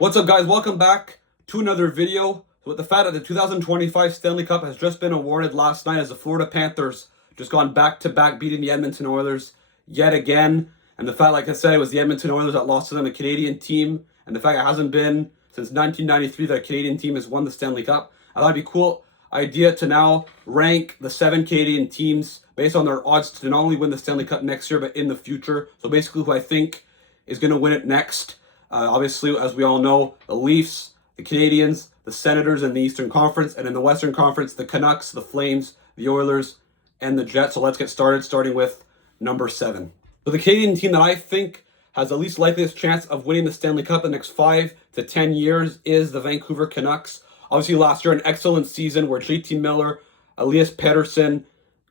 What's up, guys? Welcome back to another video. With the fact that the 2025 Stanley Cup has just been awarded last night as the Florida Panthers just gone back-to-back beating the Edmonton Oilers yet again. And the fact, like I said, it was the Edmonton Oilers that lost to them, a Canadian team. And the fact it hasn't been since 1993 that a Canadian team has won the Stanley Cup. I thought it'd be a cool idea to now rank the 7 Canadian teams based on their odds to not only win the Stanley Cup next year, but in the future. So basically who I think is going to win it next. Obviously, as we all know, the Leafs, the Canadiens, the Senators in the Eastern Conference, and in the Western Conference, the Canucks, the Flames, the Oilers, and the Jets. So let's get started, starting with number 7. So the Canadian team that I think has the least likeliest chance of winning the Stanley Cup in the next 5 to 10 years is the Vancouver Canucks. Obviously, last year, an excellent season where JT Miller, Elias Pettersson,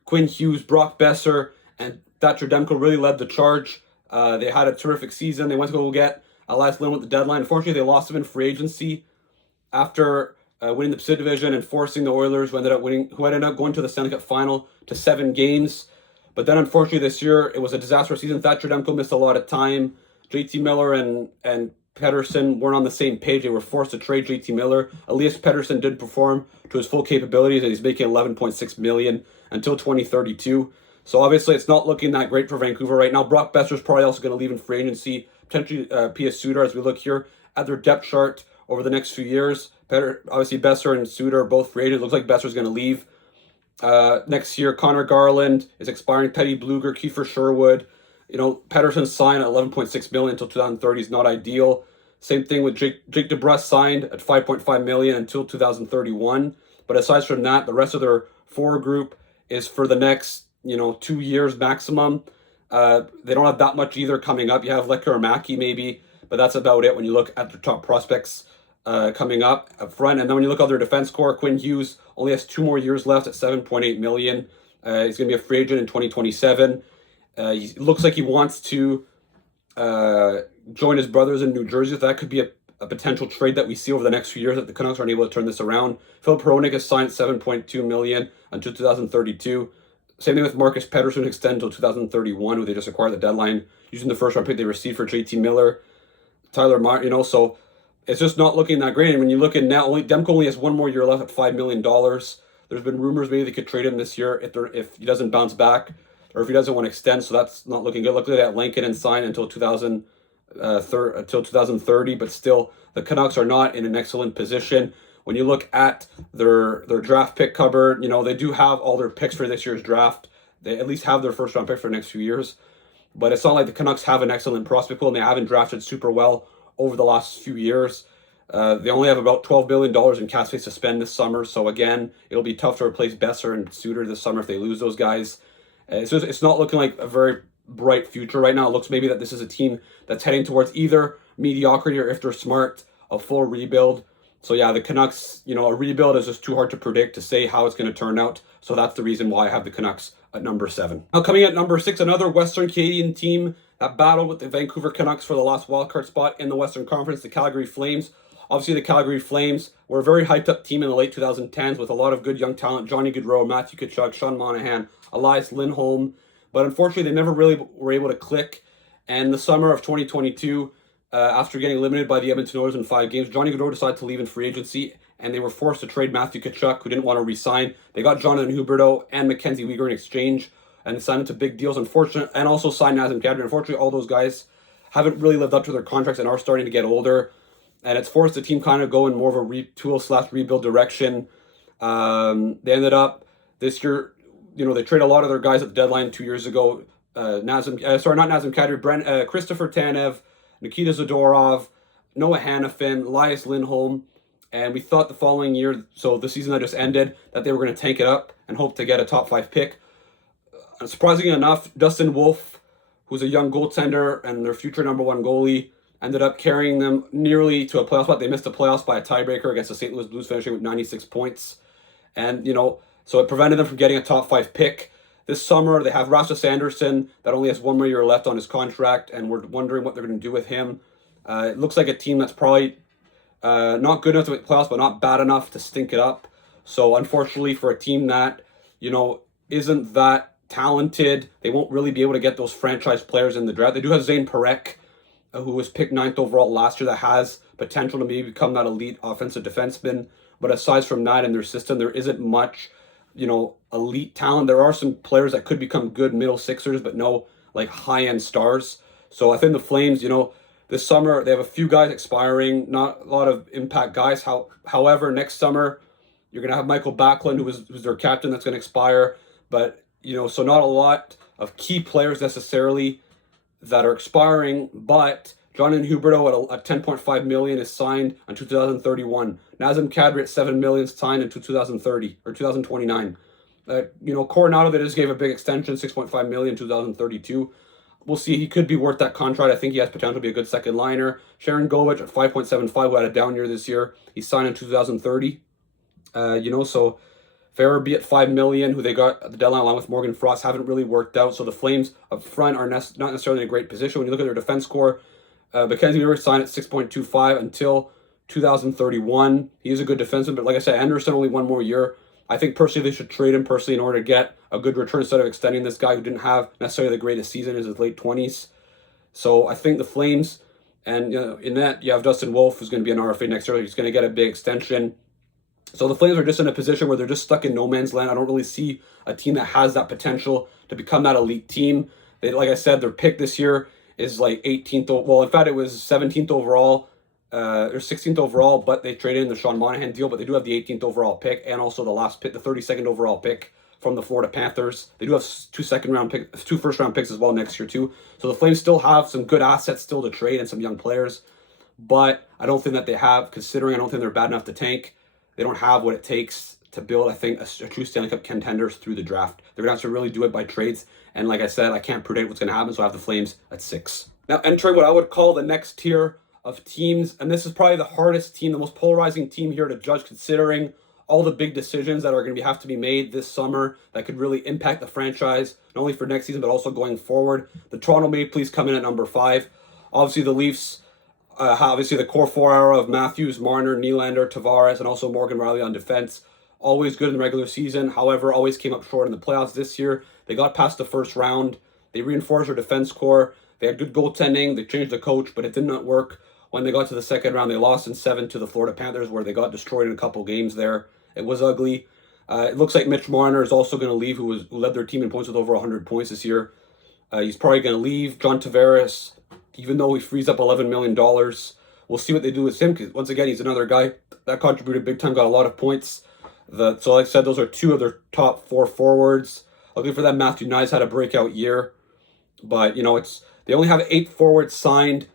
Quinn Hughes, Brock Besser, and Thatcher Demko really led the charge. They had a terrific season. They went to go get Elias Lindholm at the deadline. Unfortunately, they lost him in free agency after winning the Pacific Division and forcing the Oilers, who ended up going to the Stanley Cup final, to 7 games. But then, unfortunately, this year it was a disastrous season. Thatcher Demko missed a lot of time. JT Miller and Pettersson weren't on the same page. They were forced to trade JT Miller. Elias Pettersson did perform to his full capabilities, and he's making $11.6 million until 2032. So obviously, it's not looking that great for Vancouver right now. Brock Besser's probably also going to leave in free agency. Potentially P.S. Suter, as we look here at their depth chart over the next few years. Obviously, Besser and Suter are both free agents. Looks like Besser's going to leave next year. Connor Garland is expiring. Teddy Bluger, Kiefer Sherwood. Pettersson's signed at $11.6 million until 2030 is not ideal. Same thing with Jake DeBrusk, signed at $5.5 million until 2031. But aside from that, the rest of their forward group is for the next 2 years maximum. They don't have that much either coming up. You have Lekkerimaki maybe, but that's about it when you look at the top prospects coming up front. And then when you look at their defense core, Quinn Hughes only has 2 more years left at $7.8 million. He's going to be a free agent in 2027. He looks like he wants to join his brothers in New Jersey. So that could be a potential trade that we see over the next few years that the Canucks aren't able to turn this around. Phil Hronek is signed at $7.2 million until 2032. Same thing with Marcus Pettersson, extend until 2031, who they just acquired the deadline using the first round pick they received for JT Miller, Tyler Martin. So it's just not looking that great. And when you look at now, Demko only has 1 more year left at $5 million. There's been rumors maybe they could trade him this year if he doesn't bounce back or if he doesn't want to extend. So that's not looking good. Luckily, that Lankinen signed until 2030, but still the Canucks are not in an excellent position. When you look at their draft pick cupboard, they do have all their picks for this year's draft. They at least have their first round pick for the next few years. But it's not like the Canucks have an excellent prospect pool, and they haven't drafted super well over the last few years. They only have about $12 billion in cap space to spend this summer. So again, it'll be tough to replace Besser and Suter this summer if they lose those guys. It's not looking like a very bright future right now. It looks maybe that this is a team that's heading towards either mediocrity or, if they're smart, a full rebuild. So yeah, the Canucks, a rebuild is just too hard to predict, to say how it's going to turn out. So that's the reason why I have the Canucks at number 7. Now coming at number 6, another Western Canadian team that battled with the Vancouver Canucks for the last wildcard spot in the Western Conference, the Calgary Flames. Obviously, the Calgary Flames were a very hyped up team in the late 2010s with a lot of good young talent. Johnny Gaudreau, Matthew Tkachuk, Sean Monahan, Elias Lindholm. But unfortunately, they never really were able to click. And the summer of 2022, after getting eliminated by the Edmonton Oilers in 5 games, Johnny Gaudreau decided to leave in free agency, and they were forced to trade Matthew Tkachuk, who didn't want to re-sign. They got Jonathan Huberdeau and Mackenzie Weegar in exchange, and signed into big deals. And also signed Nazem Kadri. Unfortunately, all those guys haven't really lived up to their contracts and are starting to get older, and it's forced the team kind of go in more of a retool/rebuild direction. They ended up this year, they traded a lot of their guys at the deadline 2 years ago. Christopher Tanev, Nikita Zadorov, Noah Hannafin, Elias Lindholm, and we thought the following year, so the season that just ended, that they were going to tank it up and hope to get a top 5 pick. Surprisingly enough, Dustin Wolf, who's a young goaltender and their future number 1 goalie, ended up carrying them nearly to a playoff spot. They missed the playoffs by a tiebreaker against the St. Louis Blues, finishing with 96 points. And, so it prevented them from getting a top 5 pick. This summer, they have Rasmus Andersson that only has 1 more year left on his contract, and we're wondering what they're going to do with him. It looks like a team that's probably not good enough to make playoffs, but not bad enough to stink it up. So unfortunately, for a team that, isn't that talented, they won't really be able to get those franchise players in the draft. They do have Zane Parekh, who was picked 9th overall last year, that has potential to maybe become that elite offensive defenseman. But aside from that, in their system, there isn't much, elite talent. There are some players that could become good middle sixers, but no like high-end stars. So I think the Flames, this summer they have a few guys expiring, not a lot of impact guys. However, next summer you're gonna have Michael Backlund, who's their captain, that's gonna expire. But so not a lot of key players necessarily that are expiring. But Jonathan Huberdeau at 10.5 million is signed until 2031. Nazem Kadri at 7 million signed until 2030 or 2029. Coronado, they just gave a big extension, 6.5 million, 2032. We'll see. He could be worth that contract. I think he has potential to be a good second liner. Sharon Govich at 5.75, who had a down year this year. He's signed in 2030. So Farabee at 5 million, who they got at the deadline along with Morgan Frost, haven't really worked out. So the Flames up front are not necessarily in a great position. When you look at their defense core, Mackenzie Weegar signed at 6.25 until 2031. He is a good defenseman, but like I said, Anderson only 1 more year. I think personally they should trade him in order to get a good return instead of extending this guy who didn't have necessarily the greatest season in his late 20s. So I think the Flames, and in that you have Dustin Wolf, who's going to be an RFA next year. He's going to get a big extension. So the Flames are just in a position where they're just stuck in no man's land. I don't really see a team that has that potential to become that elite team. Like I said, their pick this year is like 18th. Well, in fact, it was 17th overall. Or 16th overall, but they traded in the Sean Monahan deal, but they do have the 18th overall pick and also the last pick, the 32nd overall pick from the Florida Panthers. They do have two first round picks as well next year too. So the Flames still have some good assets still to trade and some young players, but I don't think that they have, considering I don't think they're bad enough to tank. They don't have what it takes to build, I think, a true Stanley Cup contenders through the draft. They're going to have to really do it by trades. And like I said, I can't predict what's going to happen, so I have the Flames at 6. Now entering what I would call the next tier of teams, and this is probably the hardest team, the most polarizing team here to judge, considering all the big decisions that are going to have to be made this summer that could really impact the franchise, not only for next season, but also going forward. The Toronto Maple Leafs come in at number 5. Obviously, the Leafs, obviously the core 4 era of Matthews, Marner, Nylander, Tavares, and also Morgan Rielly on defense. Always good in the regular season, however, always came up short in the playoffs this year. They got past the first round. They reinforced their defense core. They had good goaltending. They changed the coach, but it did not work. When they got to the second round, they lost in 7 to the Florida Panthers, where they got destroyed in a couple games there. It was ugly. It looks like Mitch Marner is also going to leave, who led their team in points with over 100 points this year. He's probably going to leave. John Tavares, even though he frees up $11 million, we'll see what they do with him, because once again, he's another guy that contributed big time, got a lot of points. So like I said, those are 2 of their top 4 forwards. Luckily for them, Matthew Knies had a breakout year. But, they only have 8 forwards signed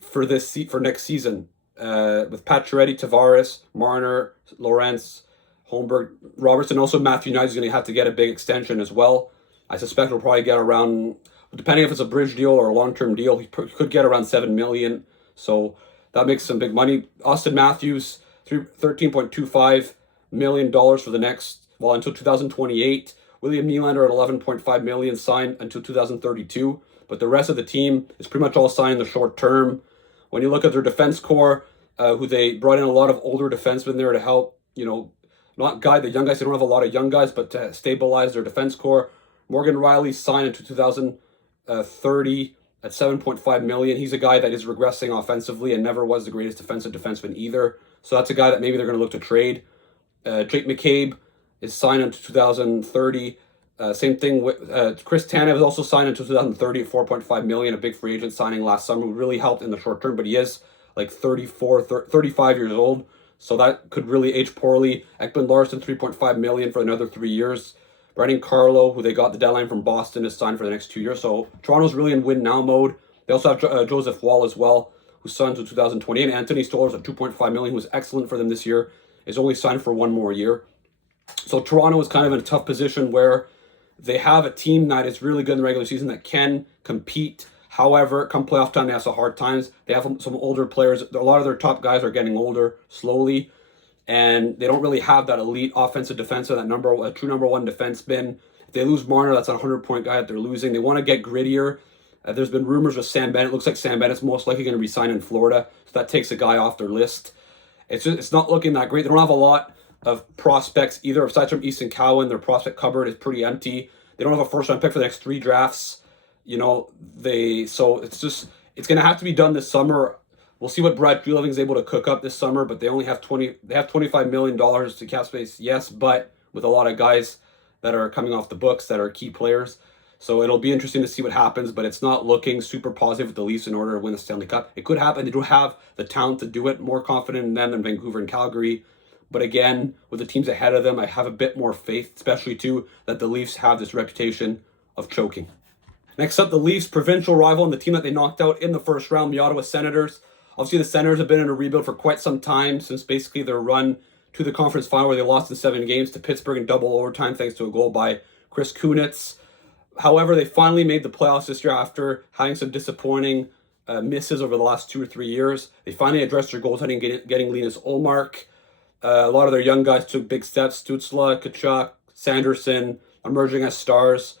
for next season, with Pacioretty, Tavares, Marner, Lawrence, Holmberg, Robertson. Also, Matthew Knies is going to have to get a big extension as well. I suspect he'll probably get around, depending if it's a bridge deal or a long-term deal, he could get around $7 million. So that makes some big money. Austin Matthews, $13.25 million for the until 2028. William Nylander at $11.5 million signed until 2032. But the rest of the team is pretty much all signed in the short term. When you look at their defense core, who they brought in a lot of older defensemen there to help, not guide the young guys. They don't have a lot of young guys, but to stabilize their defense core. Morgan Rielly signed into 2030 at $7.5 million. He's a guy that is regressing offensively and never was the greatest defensive defenseman either. So that's a guy that maybe they're going to look to trade. Jake McCabe is signed until 2030. Same thing with Chris Tanev is also signed until 2030 at $4.5 million, a big free agent signing last summer, who really helped in the short term, but he is like 35 years old, so that could really age poorly. Ekman Larsson, $3.5 million for another 3 years. Brendan Carlo, who they got the deadline from Boston, is signed for the next 2 years. So Toronto's really in win now mode. They also have Joseph Wall as well, who's signed until 2028. And Anthony Stolarz at $2.5 million, who was excellent for them this year, is only signed for 1 more year. So Toronto is kind of in a tough position where they have a team that is really good in the regular season that can compete. However, come playoff time, they have some hard times. They have some older players. A lot of their top guys are getting older slowly, and they don't really have that elite offensive defenseman, that true number 1 defenseman. If they lose Marner, that's a 100-point guy that they're losing. They want to get grittier. There's been rumors of Sam Bennett. It looks like Sam Bennett's most likely going to resign in Florida, so that takes a guy off their list. It's not looking that great. They don't have a lot of prospects either. Aside from Easton Cowan, their prospect cupboard is pretty empty. They don't have a first-round pick for the next 3 drafts. So it's going to have to be done this summer. We'll see what Brad Treliving is able to cook up this summer, but they only have $25 million to cap space, yes, but with a lot of guys that are coming off the books that are key players. So it'll be interesting to see what happens, but it's not looking super positive with the Leafs in order to win the Stanley Cup. It could happen. They do have the talent to do it, more confident in them than Vancouver and Calgary. But again, with the teams ahead of them, I have a bit more faith, especially too, that the Leafs have this reputation of choking. Next up, the Leafs' provincial rival and the team that they knocked out in the first round, the Ottawa Senators. Obviously, the Senators have been in a rebuild for quite some time, since basically their run to the conference final where they lost in 7 games to Pittsburgh in double overtime thanks to a goal by Chris Kunitz. However, they finally made the playoffs this year after having some disappointing misses over the last 2 or 3 years. They finally addressed their goaltending, getting Linus Ullmark. A lot of their young guys took big steps. Stützle, Tkachuk, Sanderson emerging as stars.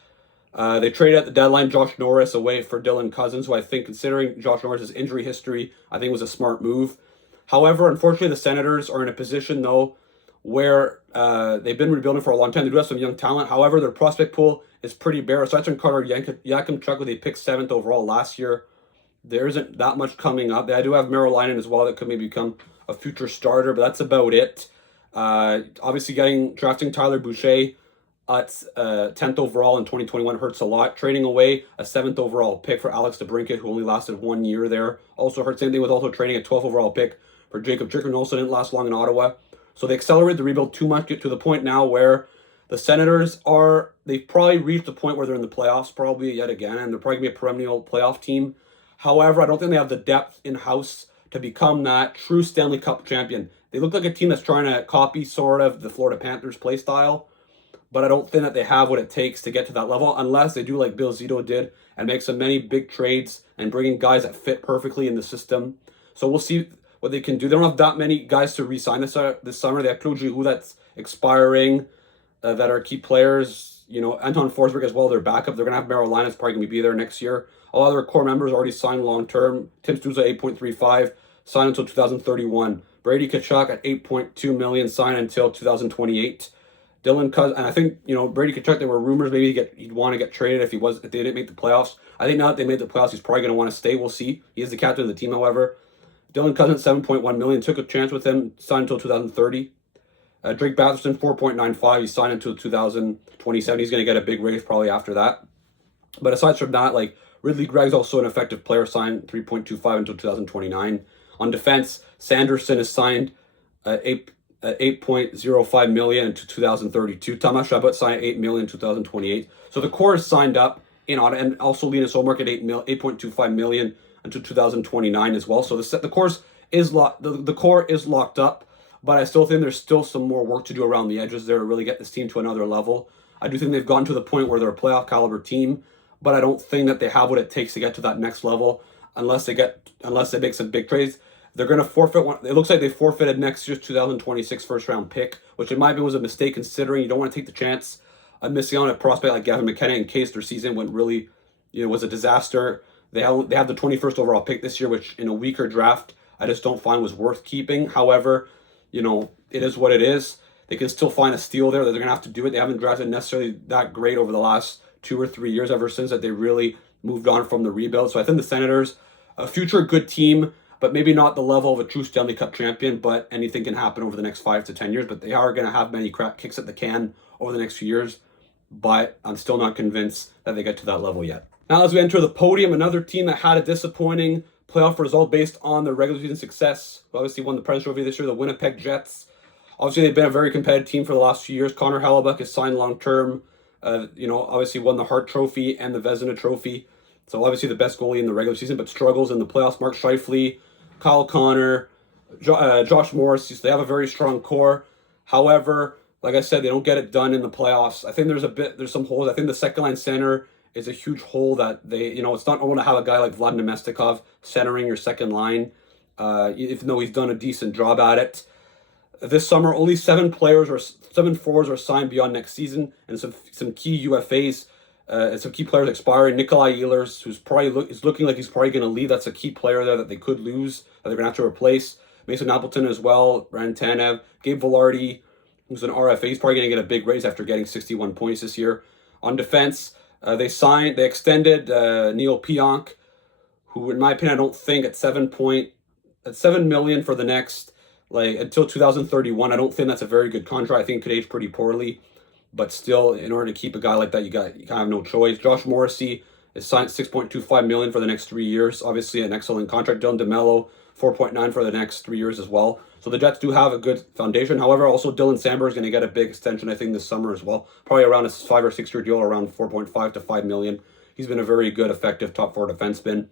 They traded at the deadline Josh Norris away for Dylan Cousins, who I think, considering Josh Norris' injury history, I think was a smart move. However, unfortunately, the Senators are in a position, though, where they've been rebuilding for a long time. They do have some young talent. However, their prospect pool is pretty bare. Aside from Carter Yakimchuk, who they picked 7th overall last year, there isn't that much coming up. I do have Merrill as well that could maybe become a future starter, but that's about it. Obviously, drafting Tyler Boucher at 10th overall in 2021 hurts a lot. Trading away a 7th overall pick for Alex DeBrincat, who only lasted 1 year there, also hurts. Same thing with also trading a 12th overall pick for Jacob Chikrin, also didn't last long in Ottawa. So they accelerated the rebuild too much, get to the point now where the Senators they've probably reached the point where they're in the playoffs, probably yet again, and they're probably going to be a perennial playoff team. However, I don't think they have the depth in-house to become that true Stanley Cup champion. They look like a team that's trying to copy sort of the Florida Panthers play style, but I don't think that they have what it takes to get to that level unless they do like Bill Zito did and make so many big trades and bring in guys that fit perfectly in the system. So we'll see what they can do. They don't have that many guys to re-sign this summer. They have Claude Giroux that's expiring, that are key players. You know, Anton Forsberg as well, their backup. They're going to have Merrill that's probably going to be there next year. A lot of their core members already signed long-term. Tim Stützle, 8.35, signed until 2031. Brady Tkachuk at $8.2 million, signed until 2028. Dylan Cousins, and I think, you know, Brady Tkachuk, there were rumors maybe he'd want to get traded if they didn't make the playoffs. I think now that they made the playoffs, he's probably going to want to stay. We'll see. He is the captain of the team, however. Dylan Cousins, $7.1 million, took a chance with him, signed until 2030. Drake Batherson, $4.95, he signed until 2027. He's going to get a big raise probably after that. But aside from that, like, Ridley Gregg's also an effective player, signed $3.25 until 2029. On defense, Sanderson is signed $8.05 million into 2032. Tomas Chabot signed $8 million in 2028. So the core is signed up in Ottawa, and also Linus Ullmark at $8.25 million until 2029 as well. So the core is locked up, but I still think there's still some more work to do around the edges there to really get this team to another level. I do think they've gotten to the point where they're a playoff caliber team, but I don't think that they have what it takes to get to that next level unless they make some big trades. They're going to forfeit one. It looks like they forfeited next year's 2026 first-round pick, which in my opinion was a mistake considering you don't want to take the chance of missing on a prospect like Gavin McKenna in case their season went really, was a disaster. They have the 21st overall pick this year, which in a weaker draft I just don't find was worth keeping. However, it is what it is. They can still find a steal there that they're going to have to do it. They haven't drafted necessarily that great over the last 2 or 3 years ever since that they really moved on from the rebuild. So I think the Senators, a future good team, but maybe not the level of a true Stanley Cup champion, but anything can happen over the next 5 to 10 years. But they are going to have many kicks at the can over the next few years. But I'm still not convinced that they get to that level yet. Now as we enter the podium, another team that had a disappointing playoff result based on their regular season success, who obviously won the President's Trophy this year, the Winnipeg Jets. Obviously, they've been a very competitive team for the last few years. Connor Hellebuyck is signed long-term. Obviously won the Hart Trophy and the Vezina Trophy. So obviously the best goalie in the regular season, but struggles in the playoffs. Mark Scheifele, Kyle Connor, Josh Morris. They have a very strong core. However, like I said, they don't get it done in the playoffs. I think there's some holes. I think the second line center is a huge hole that it's not normal to have a guy like Vlad Nemestikov centering your second line, even though he's done a decent job at it. This summer, only 7 forwards are signed beyond next season, and some key UFAs, and some key players expiring. Nikolai Ehlers, who's probably is looking like he's probably going to leave. That's a key player there that they could lose, that they're going to have to replace. Mason Appleton as well, Brandon Tanev, Gabe Vilardi, who's an RFA. He's probably going to get a big raise after getting 61 points this year. On defense, they extended Neil Pionk, who in my opinion I don't think at 7.25 at $7 million for the next, like, until 2031. I don't think that's a very good contract. I think it could age pretty poorly, but still, in order to keep a guy like that, you kind of have no choice. Josh Morrissey is signed $6.25 million for the next 3 years. Obviously, an excellent contract. Dylan DeMello, 4.9 for the next 3 years as well. So the Jets do have a good foundation. However, also Dylan Sandberg is going to get a big extension, I think, this summer as well. Probably around a 5 or 6 year deal, around 4.5 to 5 million. He's been a very good, effective top four defenseman.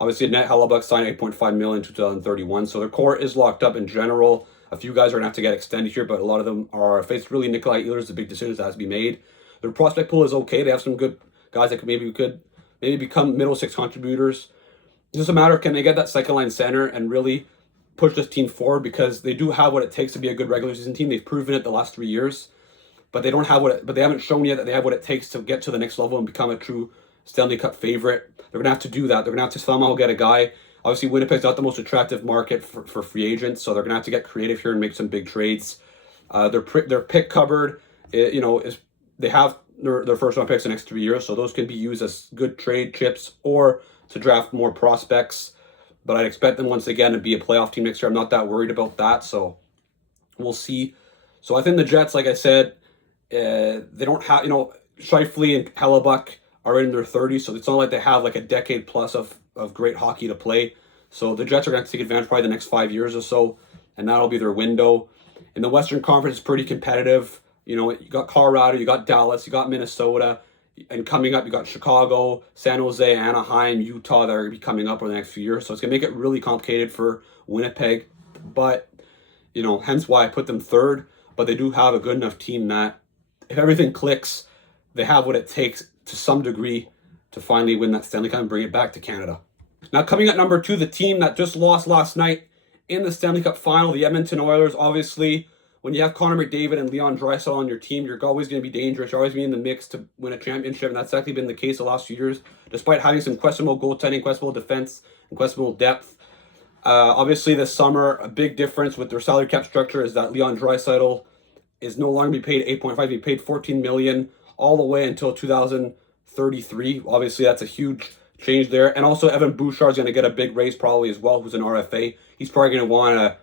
Obviously, Nat Hellebuck signed $8.5 million in 2031. So their core is locked up in general. A few guys are going to have to get extended here, but a lot of them are faced really Nikolai Ehlers, the big decisions that has to be made. Their prospect pool is okay. They have some good guys that could maybe become middle six contributors. It's just a matter of, can they get that second line center and really push this team forward, because they do have what it takes to be a good regular season team. They've proven it the last 3 years, but they don't have but they haven't shown yet that they have what it takes to get to the next level and become a true Stanley Cup favorite. They're gonna have to do that. They're gonna have to somehow get a guy. Obviously, Winnipeg's not the most attractive market for free agents, so they're gonna have to get creative here and make some big trades. Their pick cupboard, is they have their first round picks the next 3 years, so those can be used as good trade chips or to draft more prospects. But I'd expect them once again to be a playoff team next year. I'm not that worried about that, so we'll see. So I think the Jets, like I said, they don't have, Scheifele and Hellebuck are in their 30s, so it's not like they have like a decade plus of great hockey to play. So the Jets are going to take advantage probably the next 5 years or so, and that'll be their window. In the Western Conference, it's pretty competitive. You got Colorado, you got Dallas, you got Minnesota, and coming up, you got Chicago, San Jose, Anaheim, Utah that are going to be coming up over the next few years. So it's going to make it really complicated for Winnipeg. But, hence why I put them third. But they do have a good enough team that if everything clicks, they have what it takes to some degree to finally win that Stanley Cup and bring it back to Canada. Now, coming at number 2, the team that just lost last night in the Stanley Cup final, the Edmonton Oilers. Obviously, when you have Connor McDavid and Leon Draisaitl on your team, you're always going to be dangerous. You're always going to be in the mix to win a championship, and that's actually been the case the last few years, despite having some questionable goaltending, questionable defense, and questionable depth. Obviously, this summer, a big difference with their salary cap structure is that Leon Draisaitl is no longer be paid $8.5, be paid $14 million all the way until 2033. Obviously, that's a huge change there. And also, Evan Bouchard is going to get a big raise probably as well, who's an RFA. He's probably going to want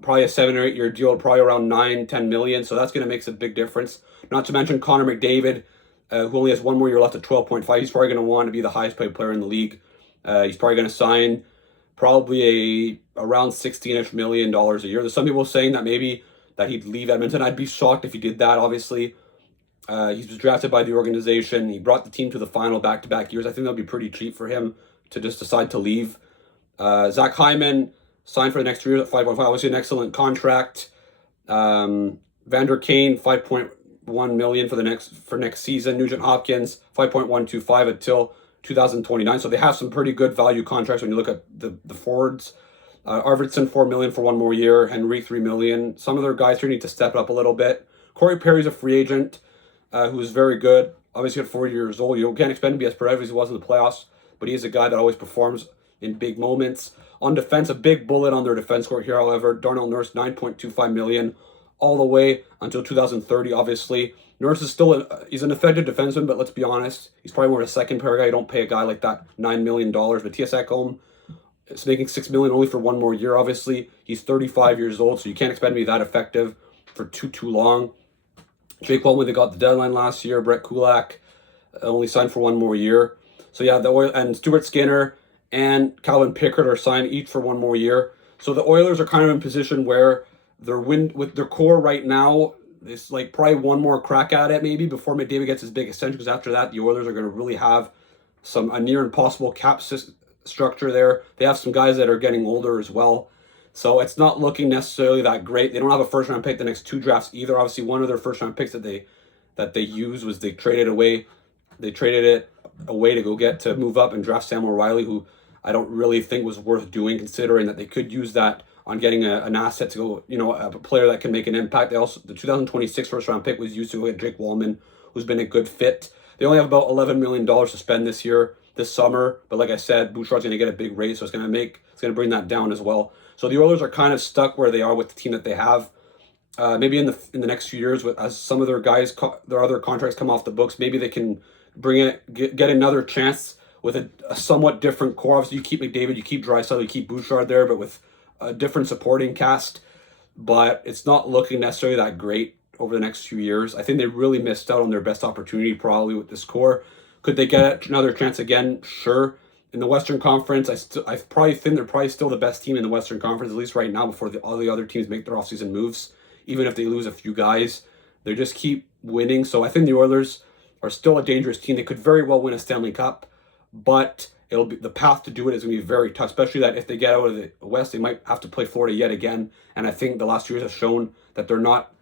probably a 7 or 8 year deal, probably around $9-10 million. So that's going to make a big difference. Not to mention Connor McDavid, who only has 1 more year left at 12.5. He's probably going to want to be the highest paid player in the league. He's probably going to sign probably around $16-ish million a year. There's some people saying that maybe that he'd leave Edmonton. I'd be shocked if he did that, obviously. He was drafted by the organization. He brought the team to the final back-to-back years. I think that would be pretty cheap for him to just decide to leave. Zach Hyman signed for the next 3 years at 5.5. Obviously, an excellent contract. Vander Kane, $5.1 million for next season. Nugent Hopkins, $5.125 until 2029. So they have some pretty good value contracts when you look at the forwards. Arvidsson, $4 million for 1 more year. Henry, $3 million. Some of their guys here need to step up a little bit. Corey Perry's a free agent who's very good. Obviously, at 40 years old, you can't expect him to be as productive as he was in the playoffs, but he is a guy that always performs in big moments. On defense, a big bullet on their defense court here, however. Darnell Nurse, $9.25 million all the way until 2030, obviously. Nurse is still he's an effective defenseman, but let's be honest, he's probably more of a second pair guy. You don't pay a guy like that $9 million. But T.S. Ekholm is making $6 million only for 1 more year, obviously. He's 35 years old, so you can't expect him to be that effective for too long. Jake Walton, they got the deadline last year. Brett Kulak only signed for 1 more year. So yeah, the Oilers and Stuart Skinner and Calvin Pickard are signed each for 1 more year. So the Oilers are kind of in position where with their core right now, it's like probably 1 more crack at it maybe before McDavid gets his big extension, because after that, the Oilers are going to really have a near impossible cap structure there. They have some guys that are getting older as well. So it's not looking necessarily that great. They don't have a first-round pick the next 2 drafts either. Obviously, one of their first-round picks that they used was they traded it away to move up and draft Sam O'Reilly, who I don't really think was worth doing, considering that they could use that on getting an asset to go, a player that can make an impact. The 2026 first-round pick was used to go get Jake Wallman, who's been a good fit. They only have about $11 million to spend this summer, but like I said, Bouchard's going to get a big raise, so it's going to bring that down as well. So the Oilers are kind of stuck where they are with the team that they have. Maybe in the next few years, as some of their guys, their other contracts come off the books, maybe they can get another chance with a somewhat different core. Obviously, you keep McDavid, you keep Draisaitl, you keep Bouchard there, but with a different supporting cast, but it's not looking necessarily that great over the next few years. I think they really missed out on their best opportunity probably with this core. Could they get another chance again? Sure. In the Western Conference, I probably think they're probably still the best team in the Western Conference, at least right now, before all the other teams make their offseason moves. Even if they lose a few guys, they just keep winning. So I think the Oilers are still a dangerous team. They could very well win a Stanley Cup, but it'll be the path to do it is going to be very tough, especially that if they get out of the West, they might have to play Florida yet again. And I think the last 2 years have shown that they're not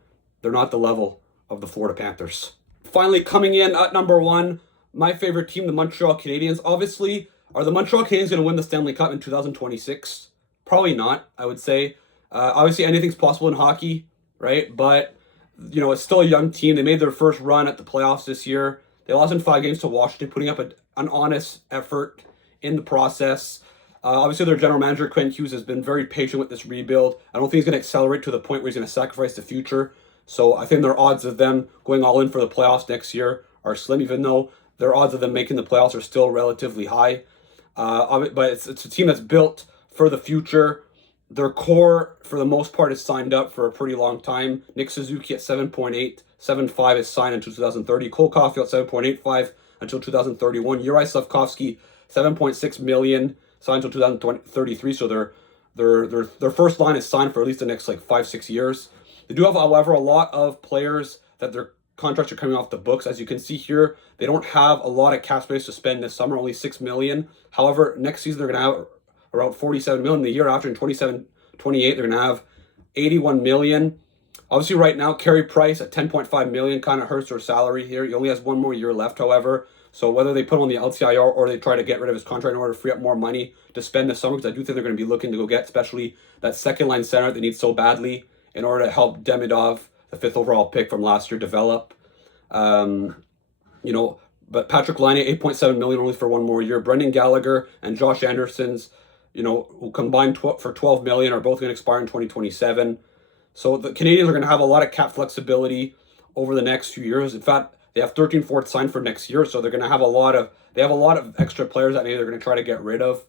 the level of the Florida Panthers. Finally, coming in at number 1, my favorite team, the Montreal Canadiens. Obviously, are the Montreal Canadiens going to win the Stanley Cup in 2026? Probably not, I would say. Obviously, anything's possible in hockey, right? But, you know, it's still a young team. They made their first run at the playoffs this year. They lost in 5 games to Washington, putting up an honest effort in the process. Obviously, their general manager, Quinn Hughes, has been very patient with this rebuild. I don't think he's going to accelerate to the point where he's going to sacrifice the future. So I think their odds of them going all in for the playoffs next year are slim, even though their odds of them making the playoffs are still relatively high. But it's a team that's built for the future. Their core, for the most part, is signed up for a pretty long time. Nick Suzuki at 7.875 is signed until 2030. Cole Caulfield at 7.85 until 2031. Juraj Slafkovsky, 7.6 million, signed until 2033. So their first line is signed for at least the next 5-6 years. They do have, however, a lot of players that their contracts are coming off the books. As you can see here, they don't have a lot of cap space to spend this summer, only $6 million. However, next season they're going to have around $47 million. The year after, in 27-28, they're going to have $81 million. Obviously, right now, Carey Price at $10.5 million kind of hurts their salary here. He only has 1 more year left, however. So whether they put him on the LTIR or they try to get rid of his contract in order to free up more money to spend this summer, because I do think they're going to be looking to go get, especially that second-line center they need so badly in order to help Demidov, the 5th overall pick from last year, develop. But Patrick Laine, $8.7 million only for 1 more year. Brendan Gallagher and Josh Anderson's, who combined for $12 million, are both going to expire in 2027. So the Canadiens are going to have a lot of cap flexibility over the next few years. In fact, they have 13 fourths signed for next year, so they're going to have a lot of extra players that maybe they're going to try to get rid of.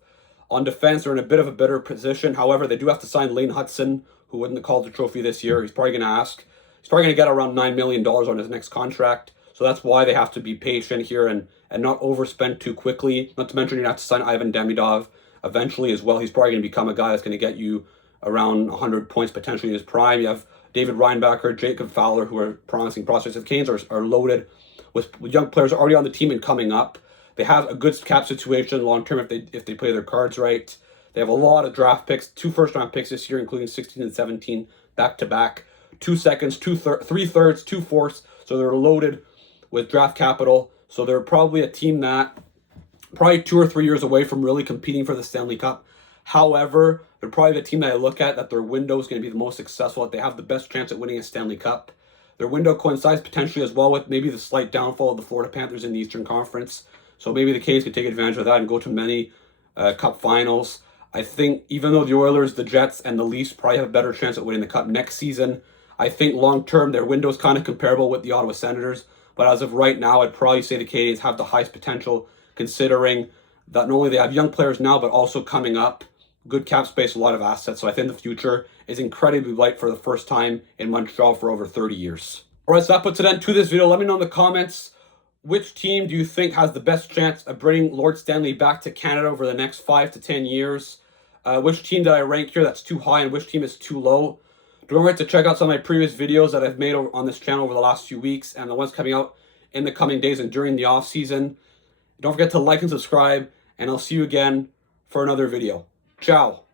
On defense, they're in a bit of a better position. However, they do have to sign Lane Hudson, who wouldn't have called the trophy this year. He's probably going to get around $9 million on his next contract. So that's why they have to be patient here and not overspend too quickly. Not to mention, you have to sign Ivan Demidov eventually as well. He's probably going to become a guy that's going to get you around 100 points potentially in his prime. You have David Reinbacher, Jacob Fowler, who are promising prospects. The Canes are loaded with young players already on the team and coming up. They have a good cap situation long term if they play their cards right. They have a lot of draft picks, 2 first-round picks this year, including 16 and 17 back-to-back, 2 seconds, 3 thirds, 2 fourths. So they're loaded with draft capital. So they're probably a team that probably 2 or 3 years away from really competing for the Stanley Cup. However, they're probably the team that I look at that their window is going to be the most successful, that they have the best chance at winning a Stanley Cup. Their window coincides potentially as well with maybe the slight downfall of the Florida Panthers in the Eastern Conference. So maybe the Canes could take advantage of that and go to many Cup finals. I think even though the Oilers, the Jets, and the Leafs probably have a better chance at winning the Cup next season, I think long-term their window is kind of comparable with the Ottawa Senators. But as of right now, I'd probably say the Canadiens have the highest potential, considering that not only they have young players now, but also coming up, good cap space, a lot of assets. So I think the future is incredibly bright for the first time in Montreal for over 30 years. All right, so that puts an end to this video. Let me know in the comments, which team do you think has the best chance of bringing Lord Stanley back to Canada over the next 5 to 10 years? Which team did I rank here that's too high and which team is too low? Don't forget to check out some of my previous videos that I've made on this channel over the last few weeks and the ones coming out in the coming days and during the off season. Don't forget to like and subscribe, and I'll see you again for another video. Ciao.